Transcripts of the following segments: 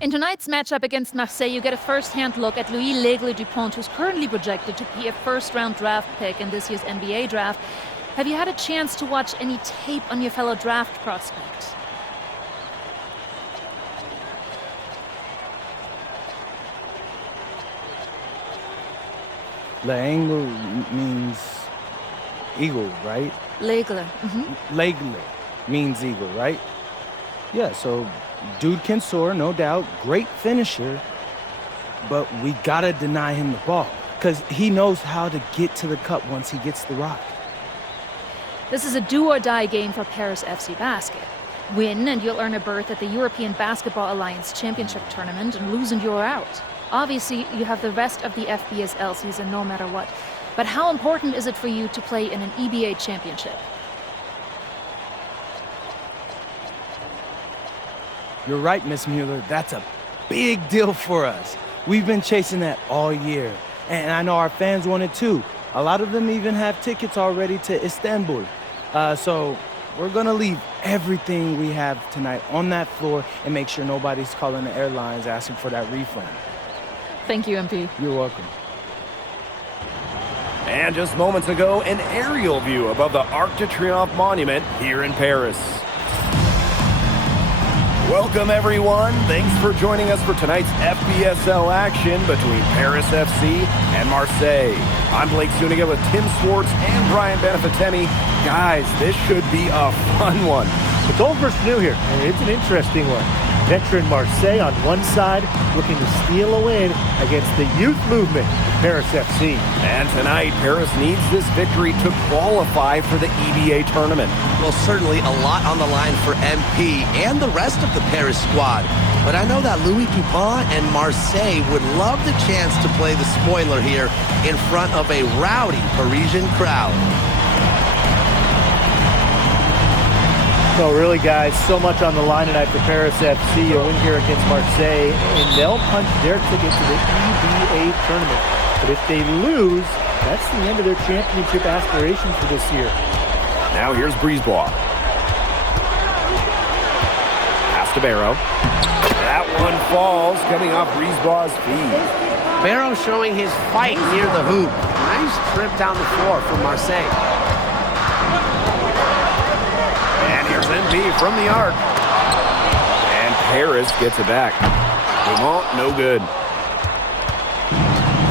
In tonight's matchup against Marseille, you get a first-hand look at Louis L'Aigle Dupont, who's currently projected to be a first-round draft pick in this year's NBA draft. Have you had a chance to watch any tape on your fellow draft prospect? L'Aigle means eagle, right? L'Aigle. L'Aigle means eagle, right? Yeah, so dude can soar, no doubt. Great finisher. But we gotta deny him the ball, because he knows how to get to the cup once he gets the rock. This is a do-or-die game for Paris FC Basket. Win and you'll earn a berth at the European Basketball Alliance Championship Tournament, and lose and you're out. Obviously, you have the rest of the FBSL season no matter what. But how important is it for you to play in an EBA championship? You're right, Miss Mueller. That's a big deal for us. We've been chasing that all year. And I know our fans want it too. A lot of them even have tickets already to Istanbul. So we're gonna leave everything we have tonight on that floor and make sure nobody's calling the airlines asking for that refund. Thank you, MP. You're welcome. And just moments ago, an aerial view above the Arc de Triomphe monument here in Paris. Welcome, everyone. Thanks for joining us for tonight's FBSL action between Paris FC and Marseille. I'm Blake Zuniga with Tim Swartz and Brian Beneficeni. Guys, this should be a fun one. It's old versus new here, and it's an interesting one. Veteran Marseille on one side, looking to steal a win against the youth movement, Paris FC. And tonight, Paris needs this victory to qualify for the EBA tournament. Well, certainly a lot on the line for MP and the rest of the Paris squad. But I know that Louis Dupont and Marseille would love the chance to play the spoiler here in front of a rowdy Parisian crowd. So really, guys, so much on the line tonight for Paris FC. A win here against Marseille, and they'll punch their ticket to the EBA tournament. But if they lose, that's the end of their championship aspirations for this year. Now here's Brisebois. Pass to Barrow. That one falls, coming off Brisebois' feet. Barrow showing his fight near the hoop. Nice trip down the floor from Marseille. MP from the arc. And Paris gets it back. Dumont, no good.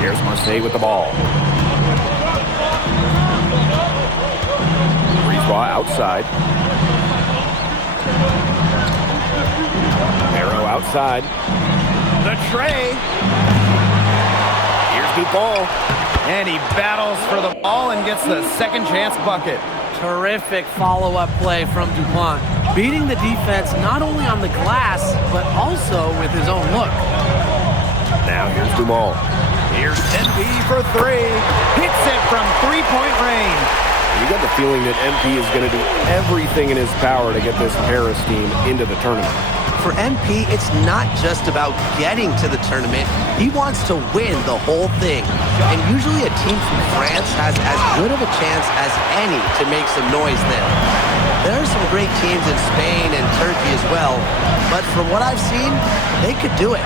Here's Marseille with the ball. Brisebois outside. Barrow outside. The tray. Here's Dupont. And he battles for the ball and gets the second chance bucket. Terrific follow-up play from Dupont, beating the defense not only on the glass, but also with his own look. Now here's Dumont. Here's MP for three. Hits it from three-point range. You get the feeling that MP is going to do everything in his power to get this Paris team into the tournament. For MP, it's not just about getting to the tournament. He wants to win the whole thing. And usually a team from France has as good of a chance as any to make some noise there. There are some great teams in Spain and Turkey as well, but from what I've seen, they could do it.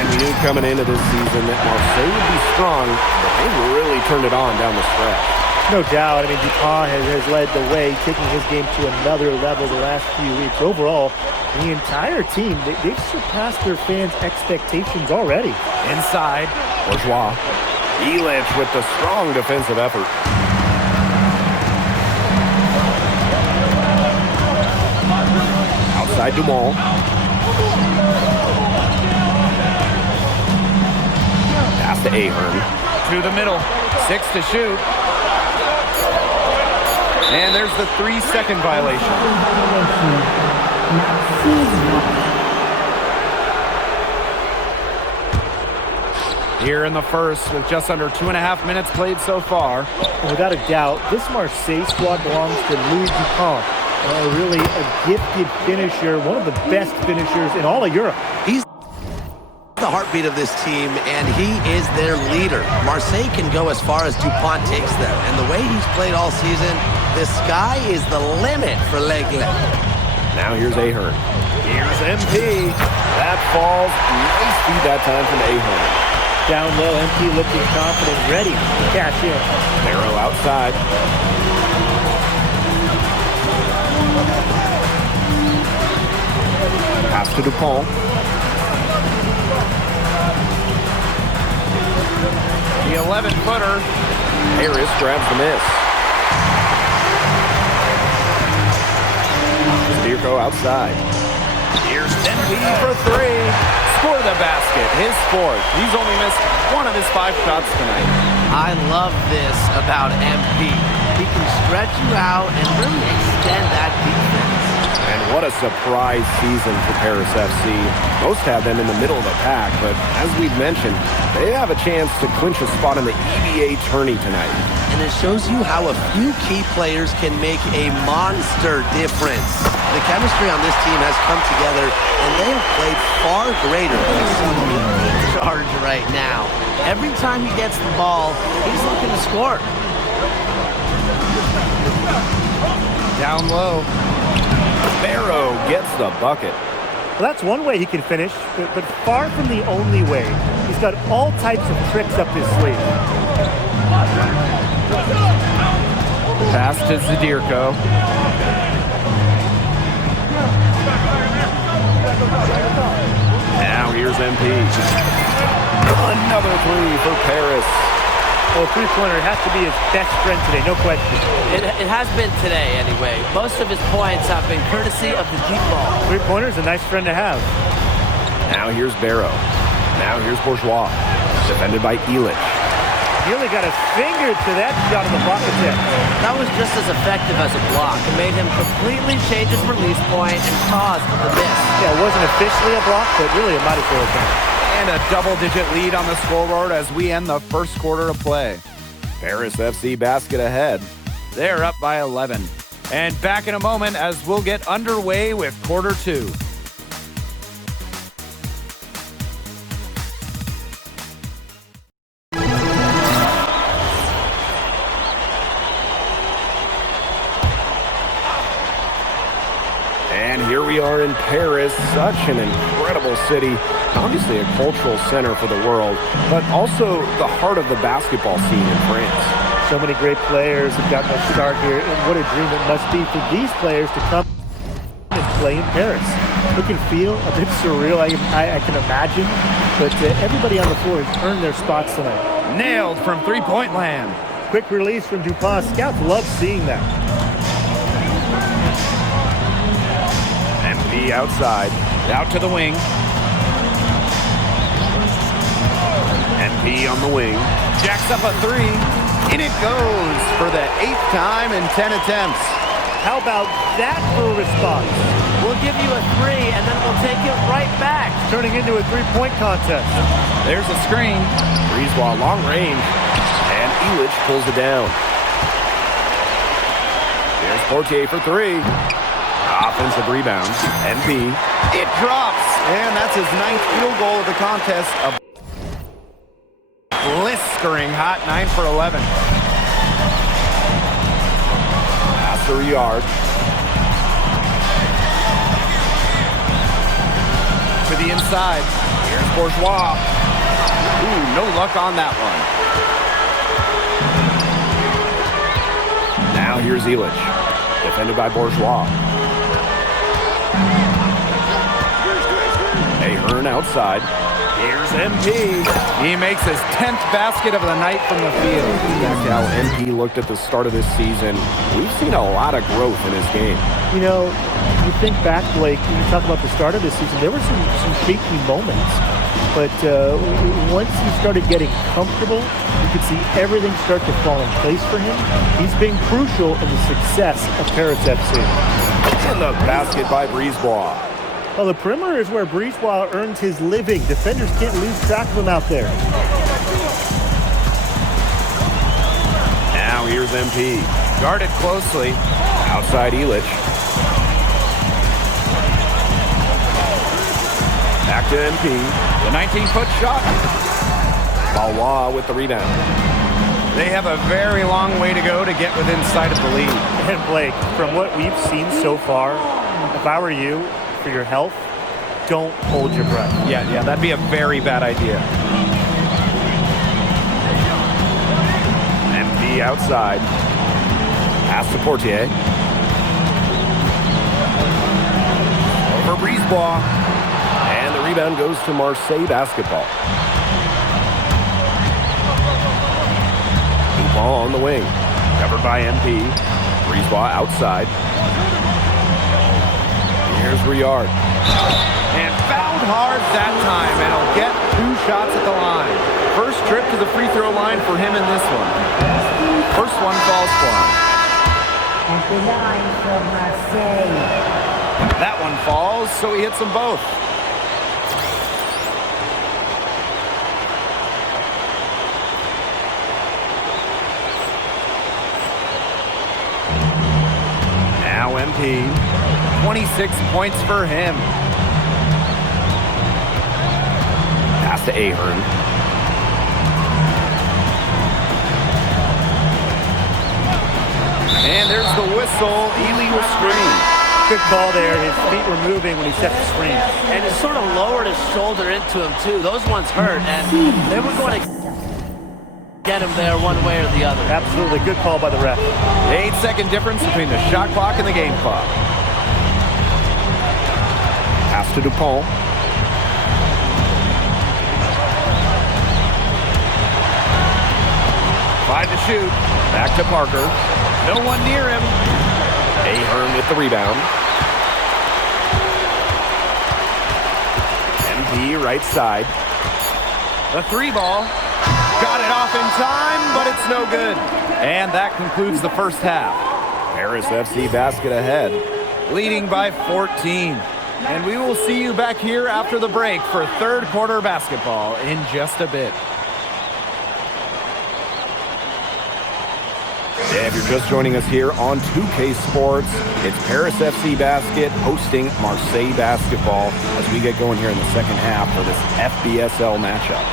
And we knew coming into this season that Marseille would be strong, but they really turned it on down the stretch. No doubt. I mean, Dupont has led the way, taking his game to another level the last few weeks. Overall, the entire team, they've surpassed their fans' expectations already. Inside, Bourgeois. Elic with the strong defensive effort. Outside Dumont. Pass to Ahern. To the middle. 6 to shoot. And there's the 3-second violation. Here in the first, with just under 2.5 minutes played so far. And without a doubt, this Marseille squad belongs to Louis Dupont. Really a gifted finisher, one of the best finishers in all of Europe. He's the heartbeat of this team, and he is their leader. Marseille can go as far as Dupont takes them, and the way he's played all season, the sky is the limit for L'Aigle. Now here's Ahern. Here's MP. That falls. Nice feed that time from Ahern. Down low, MP looking confident, ready to cash in. Barrow outside. Pass to DuPont. The 11-footer. Harris grabs the miss. BUZZTKO outside. Here's MP for three. Score the basket, his fourth. He's only missed one of his 5 shots tonight. I love this about MP. He can stretch you out and really extend that defense. And what a surprise season for Paris FC. Most have them in the middle of the pack, but as we've mentioned, they have a chance to clinch a spot in the EBA tourney tonight. And it shows you how a few key players can make a monster difference. The chemistry on this team has come together, and they have played far greater than some in charge right now. Every time he gets the ball, he's looking to score. Down low. Barrow gets the bucket. Well, that's one way he can finish, but far from the only way. He's got all types of tricks up his sleeve. Pass to BUZZTKO. Now here's MP. Another three for Paris. Well, three-pointer has to be his best friend today, no question. It has been today, anyway. Most of his points have been courtesy of the deep ball. Three-pointer's a nice friend to have. Now here's Barrow. Now here's Bourgeois. Defended by Illich. He only got a finger to that shot on the block attempt. That was just as effective as a block. It made him completely change his release point and caused the miss. Yeah, it wasn't officially a block, but really it might as well have been. And a double-digit lead on the scoreboard as we end the first quarter of play. Paris FC basket ahead. They're up by 11. And back in a moment as we'll get underway with quarter two. And here we are in Paris, such an incredible city. Obviously a cultural center for the world, but also the heart of the basketball scene in France. So many great players have gotten a start here, and what a dream it must be for these players to come and play in Paris. Look and feel a bit surreal, I can imagine, but everybody on the floor has earned their spots tonight. Nailed from three-point land. Quick release from DuPont. Scouts love seeing that. MP outside. Out to the wing. MP on the wing. Jacks up a three. In it goes for the 8th time in 10 attempts. How about that for a response? We'll give you a three, and then we'll take it right back. Turning into a three-point contest. There's a screen. Breezewall long range. And Illich pulls it down. There's Portier for three. Offensive rebound. MP. It drops. And that's his 9th field goal of the contest. A blistering hot 9 for 11. Pass to Riyard. To the inside. Here's Bourgeois. Ooh, no luck on that one. Now here's Illich. Defended by Bourgeois. Ahern outside. Here's MP. He makes his 10th basket of the night from the field. That's how MP looked at the start of this season. We've seen a lot of growth in his game. You know, you think back, Blake, when you talk about the start of this season, there were some shaky moments. But once he started getting comfortable, you could see everything start to fall in place for him. He's been crucial in the success of Paris FC. And the basket by Breezewall. Well, the perimeter is where Breezewall earns his living. Defenders can't lose track of him out there. Now here's MP. Guarded closely. Outside Illich. Back to MP. The 19-foot shot. Valois with the rebound. They have a very long way to go to get within sight of the lead. And Blake, from what we've seen so far, if I were you, for your health, don't hold your breath. Yeah, that'd be a very bad idea. MP outside. Pass to Portier. Over Brisebois. And the rebound goes to Marseille basketball. Ball on the wing. Covered by MP. Brisebois outside. Here's Riard. And fouled hard that time, and he'll get 2 shots at the line. First trip to the free throw line for him in this one. First one falls for him. At the line from Marseille. That one falls, so he hits them both. Now MP, 26 points for him. Pass to Ahern. And there's the whistle. Ely will screen. Good call there. His feet were moving when he set the screen. And he sort of lowered his shoulder into him, too. Those ones hurt, and they were going to get him there one way or the other. Absolutely. Good call by the ref. 8-second difference between the shot clock and the game clock. Pass to Dupont. Five to shoot. Back to Parker. No one near him. Ahern with the rebound. MP right side. The 3 ball. Got it off in time, but it's no good. And that concludes the first half. Paris FC basket ahead. Leading by 14. And we will see you back here after the break for third quarter basketball in just a bit. Yeah, if you're just joining us here on 2K Sports, it's Paris FC Basket hosting Marseille basketball as we get going here in the second half for this FBSL matchup.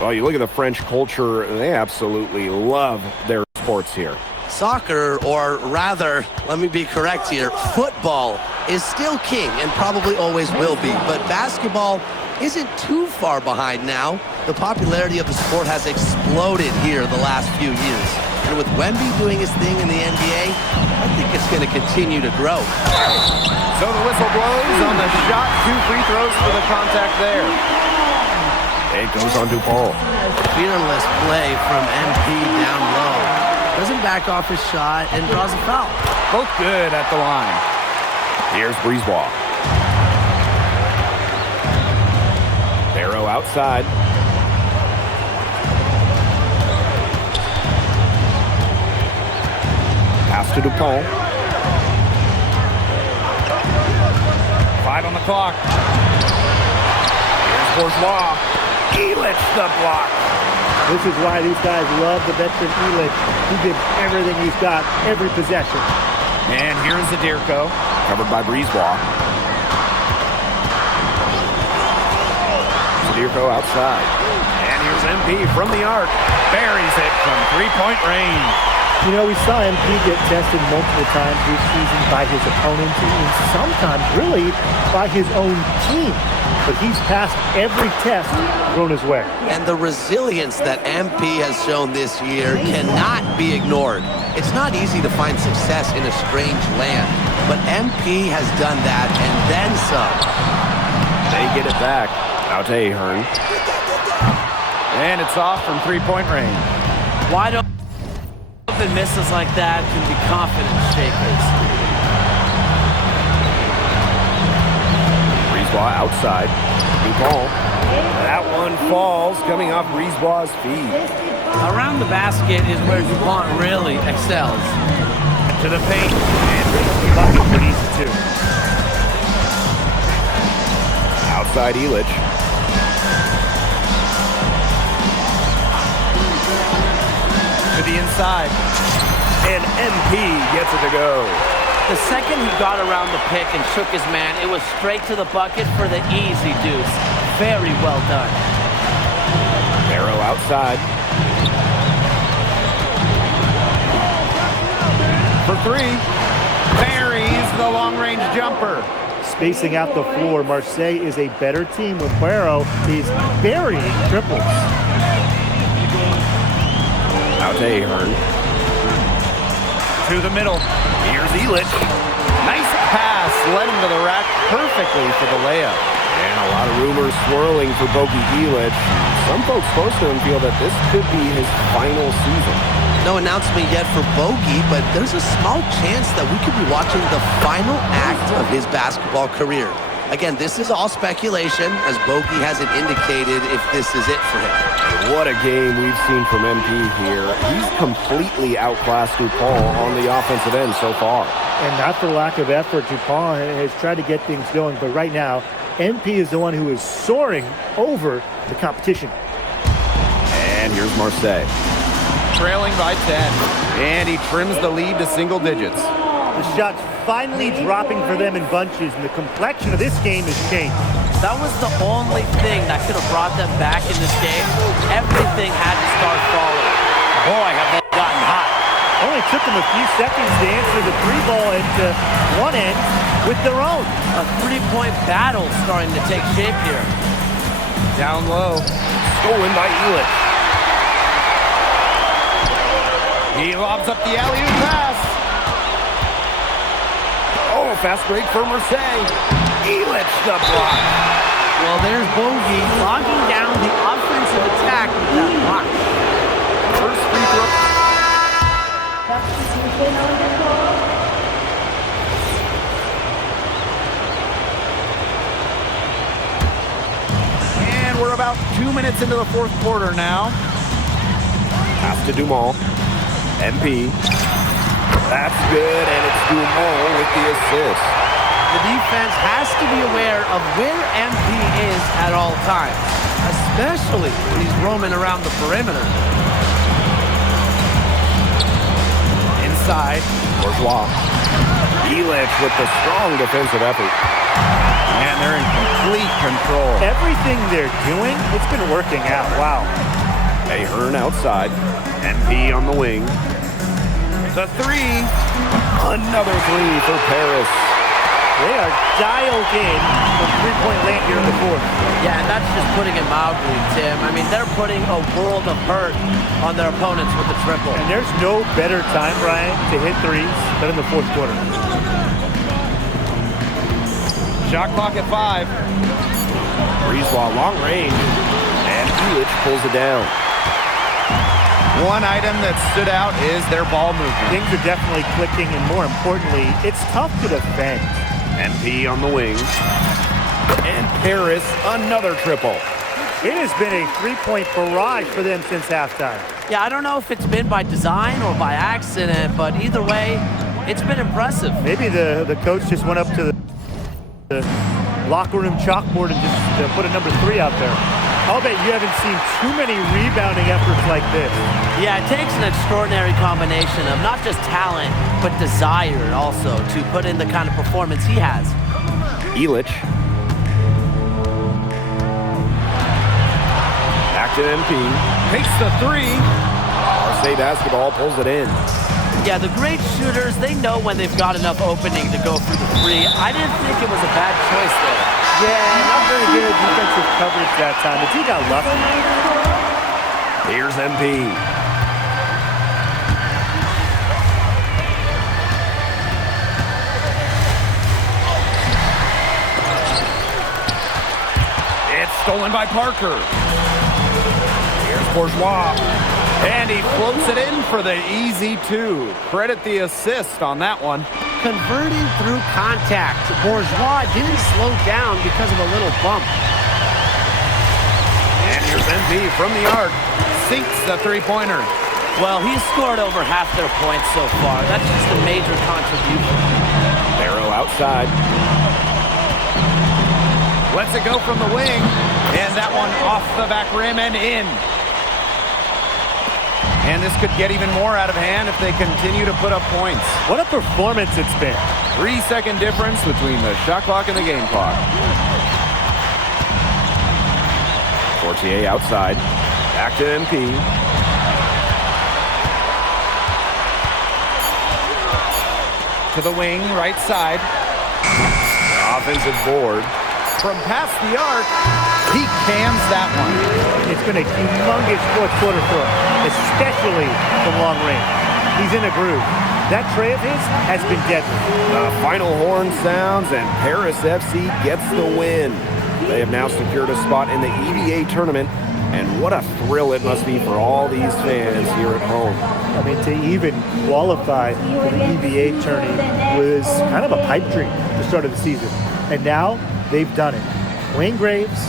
Well, you look at the French culture, they absolutely love their sports here. Soccer, or rather, let me be correct here, football is still king and probably always will be, but basketball isn't too far behind now. The popularity of the sport has exploded here the last few years. And with Wemby doing his thing in the NBA, I think it's going to continue to grow. So the whistle blows on the shot. 2 free throws for the contact there. It goes on Dupont. Fearless play from MP down low. Doesn't back off his shot and draws a foul. Both good at the line. Here's Brisebois. Barrow outside. Pass to Dupont. 5 on the clock. Here's Bourgeois. Elich the block. This is why these guys love the veteran Elich. He gives everything he's got, every possession. And here's Zadirko. Covered by Brisebois. Zadirko outside. And here's MP from the arc. Buries it from 3-point range. You know, we saw MP get tested multiple times this season by his opponents and sometimes really by his own team. But he's passed every test thrown his way. And the resilience that MP has shown this year cannot be ignored. It's not easy to find success in a strange land, but MP has done that and then some. They get it back. Out to Ahern. And it's off from 3-point range. Wide open misses like that can be confidence shakers. Brisebois outside. Dupont. That one falls, coming off Brisebois' feet. Around the basket is where DuPont really excels. To the paint. And the bucket pretty easy too. Outside Elich. To the inside. And MP gets it to go. The second he got around the pick and shook his man, it was straight to the bucket for the easy deuce. Very well done. Barrow outside. For 3. Buries the the long-range jumper. Spacing out the floor, Marseille is a better team when Guerrero is burying triples. Out to Ahern. To the middle. Here's Illich. Nice pass. Led him to the rack perfectly for the layup. And a lot of rumors swirling for Bogey Illich. Some folks close to him feel that this could be his final season. No announcement yet for Bogey, but there's a small chance that we could be watching the final act of his basketball career. Again, this is all speculation, as Bogey hasn't indicated if this is it for him. What a game we've seen from MP here. He's completely outclassed Dupont on the offensive end so far. And not for lack of effort, Dupont has tried to get things going, but right now, MP is the one who is soaring over the competition. And here's Marseille. Trailing by 10. And he trims the lead to single digits. The shots finally dropping for them in bunches, and the complexion of this game has changed. That was the only thing that could have brought them back in this game. Everything had to start falling. Boy, have they gotten hot. Only took them a few seconds to answer the three ball at one end with their own. A three-point battle starting to take shape here. Down low. Stolen by Illich. He lobs up the alley-oop pass. Oh, fast break for Marseille. Illich the block. Well, there's Bogey logging down the offensive attack with that block. First free throw. And we're about 2 minutes into the fourth quarter now. Pass to Dumont. MP. That's good, and it's Dumont with the assist. The defense has to be aware of where MP is at all times, especially when he's roaming around the perimeter. Inside. Bourgeois. Illich with the strong defensive effort. And they're in complete control. Everything they're doing, it's been working out. Wow. Ahern outside. MP on the wing. The three. Another three for Paris. They are dialed in from three-point land here in the fourth. Yeah, and that's just putting it mildly, Tim. I mean, they're putting a world of hurt on their opponents with the triple. And there's no better time, Brian, to hit threes than in the fourth quarter. Shot clock at 5. Breezewell long range. And Illich pulls it down. One item that stood out is their ball movement. Things are definitely clicking, and more importantly, it's tough to defend. MP on the wing. And Paris, another triple. It has been a three-point barrage for them since halftime. Yeah, I don't know if it's been by design or by accident, but either way, it's been impressive. Maybe the coach just went up to the locker room chalkboard and just put a number 3 out there. I'll bet you haven't seen too many rebounding efforts like this. Yeah, it takes an extraordinary combination of not just talent, but desire also to put in the kind of performance he has. Illich. Back to MP. Takes the three. Marseille basketball pulls it in. Yeah, the great shooters, they know when they've got enough opening to go for the three. I didn't think it was a bad choice there. Yeah, not very good defensive coverage that time, but he got lucky. Here's MP. It's stolen by Parker. Here's Bourgeois. And he floats it in for the easy 2. Credit the assist on that one. Converting through contact. Bourgeois didn't slow down because of a little bump. And here's MP from the arc. Sinks the three-pointer. Well, he's scored over half their points so far. That's just a major contribution. Barrow outside. Lets it go from the wing. And that one off the back rim and in. And this could get even more out of hand if they continue to put up points. What a performance it's been. 3-second difference between the shot clock and the game clock. Fortier outside. Back to MP. To the wing, right side. offensive board. From past the arc, he cams that one. It's been a humongous fourth quarter for him, especially from long range. He's in a groove. That tray of his has been deadly. The final horn sounds, and Paris FC gets the win. They have now secured a spot in the EVA tournament, and what a thrill it must be for all these fans here at home. I mean, to even qualify for the EVA tourney was kind of a pipe dream at the start of the season. And now they've done it. Wayne Graves,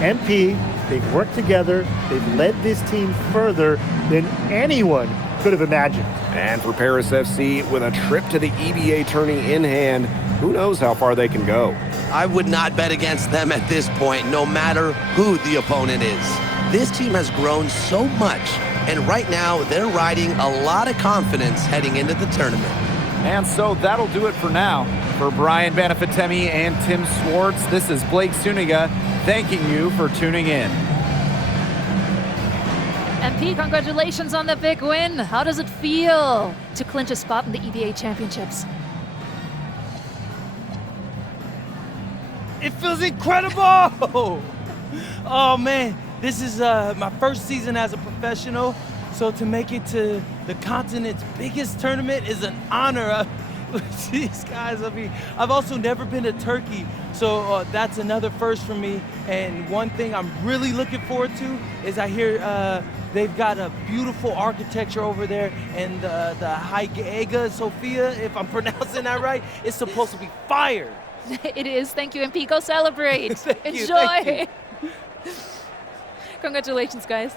MP, they've worked together. They've led this team further than anyone could have imagined. And for Paris FC, with a trip to the EVA tourney in hand, who knows how far they can go. I would not bet against them at this point, no matter who the opponent is. This team has grown so much, and right now they're riding a lot of confidence heading into the tournament. And so that'll do it for now. For Brian Banafitemi and Tim Swartz, this is Blake Suniga thanking you for tuning in. MP, congratulations on the big win. How does it feel to clinch a spot in the EVA Championships? It feels incredible! Oh man, this is my first season as a professional, so to make it to the continent's biggest tournament is an honor. These guys, I mean, I've also never been to Turkey, so that's another first for me. And one thing I'm really looking forward to is I hear they've got a beautiful architecture over there, and the Hagia Sophia, if I'm pronouncing that right, is supposed to be fire. It is. Thank you, MP. Go celebrate. Thank you, Enjoy. thank you. Congratulations, guys.